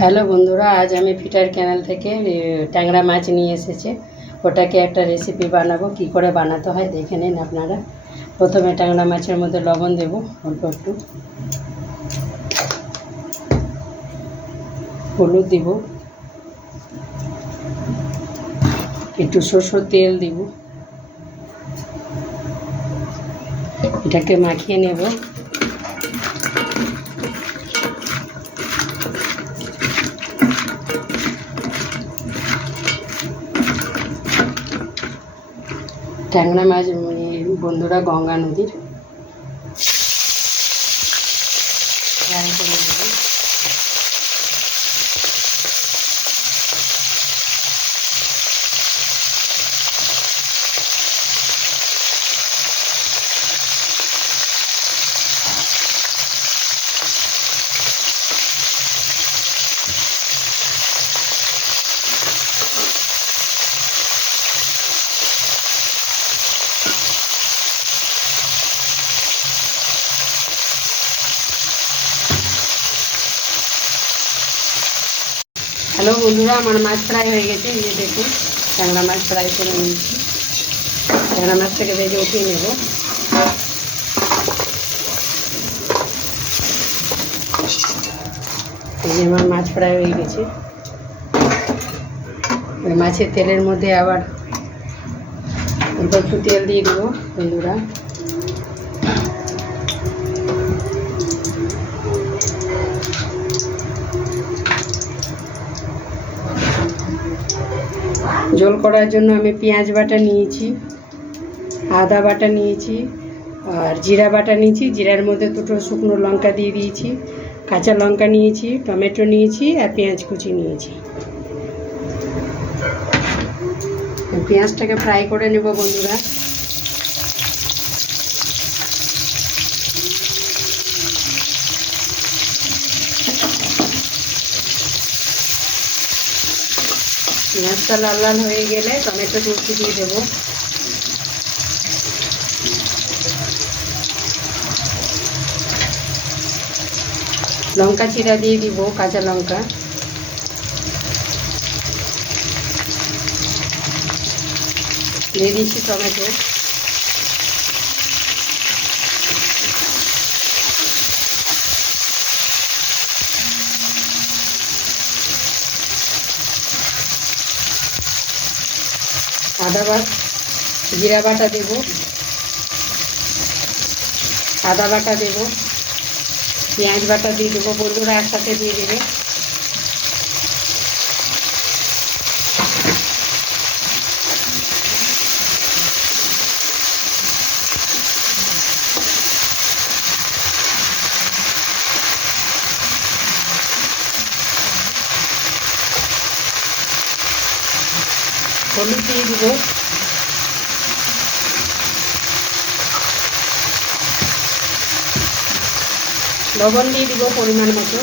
Hello বন্ধুরা, আজ আমি ফিটার ক্যানেল থেকে ট্যাংরা মাছ নিয়ে এসেছে। ওটাকে একটা রেসিপি বানাবো। কি করে বানাতে হয় দেখে নিন আপনারা। প্রথমে ট্যাংরা মাছের মধ্যে লবণ দেব অল্প একটু, হলুদ দিব, একটু সরষের তেল দিব, এটাকে মাখিয়ে নেব। ট্যাংরা মাছ বন্ধুরা গঙ্গা নদীর, ফ্রাই করে নেব। হ্যালো বন্ধুরা, আমার মাছ ফ্রাই হয়ে গেছে। এই যে দেখুন, ট্যাংরা মাছ ফ্রাই করে নিয়েছি। ট্যাংরা মাছটাকে ভেজে উঠিয়ে নেব। এই যে আমার মাছ ফ্রাই হয়ে গেছে। ওই মাছের তেলের মধ্যে আবার অল্প একটু তেল দিয়ে দেবো বন্ধুরা। ঝোল করার জন্য আমি পেঁয়াজ বাটা নিয়েছি, আদা বাটা নিয়েছি, আর জিরা বাটা নিয়েছি। জিরার মধ্যে দুটো শুকনো লঙ্কা দিয়ে দিয়েছি, কাঁচা লঙ্কা নিয়েছি, টমেটো নিয়েছি, আর পেঁয়াজ কুচি নিয়েছি। পেঁয়াজটাকে ফ্রাই করে নেব বন্ধুরা। পেঁয়াজটা লাল লাল হয়ে গেলে টমেটো কুচি দিয়ে দেবো। লঙ্কা চিরা দিয়ে দিব, কাঁচা লঙ্কা। দিয়ে দিচ্ছি টমেটো। জিরা বাটা দেব, আদা বাটা দেব, পেঁয়াজ বাটা দিয়ে দেবো বন্ধুরা, একসাথে দিয়ে দেবে। হলুদ দিয়ে দিব, লবণ দিয়ে দিব পরিমাণ মতো।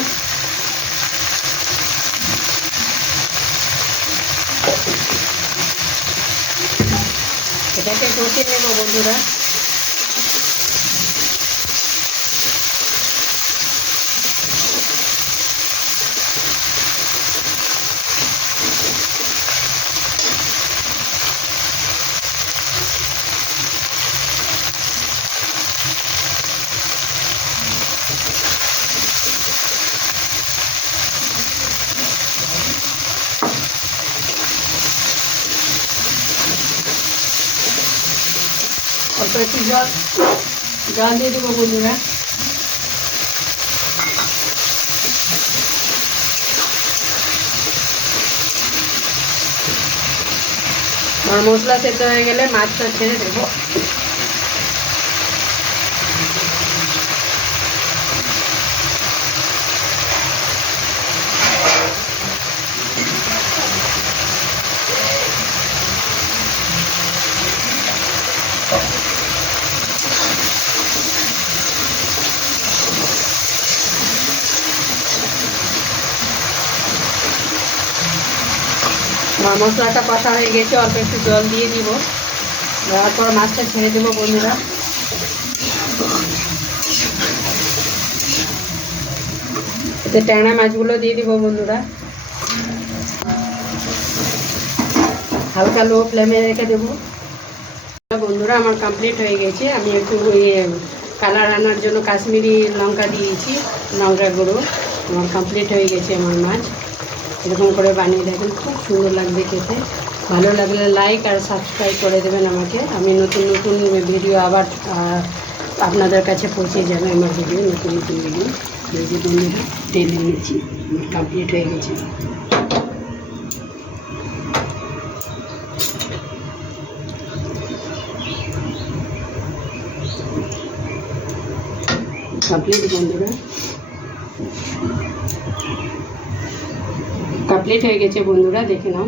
এটাকে কষিয়ে নেব বন্ধুরা। অল্প একটু জল দিয়ে দেবো বন্ধুরা। আর মশলা সেদ্ধ হয়ে গেলে মাছটা ছেড়ে দেবো। মশলাটা কষা হয়ে গেছে, অল্প একটু জল দিয়ে দিব। দেওয়ার পর মাছটা ছেড়ে দেবো বন্ধুরা। এতে ট্যাংরা মাছগুলো দিয়ে দিব বন্ধুরা, হালকা লো ফ্লেমে রেখে দেবো। বন্ধুরা আমার কমপ্লিট হয়ে গেছে। আমি একটু কালার আনার জন্য কাশ্মীরি লঙ্কা দিয়েছি, লঙ্কা গুঁড়ো। আমার কমপ্লিট হয়ে গেছে আমার মাছ। এরকম করে বানিয়ে দেখেন, খুব সুন্দর লাগবে খেতে। ভালো লাগলে লাইক আর সাবস্ক্রাইব করে দেবেন আমাকে। আমি নতুন নতুন ভিডিও আবার আপনাদের কাছে পৌঁছে যাবে আমার ভিডিও, নতুন নতুন ভিডিও। এই যে বন্ধুরা ঢেলে নিয়েছি, আমার কমপ্লিট হয়ে গেছে। কমপ্লিট বন্ধুরা, কমপ্লিট হয়ে গেছে বন্ধুরা, দেখে নাও।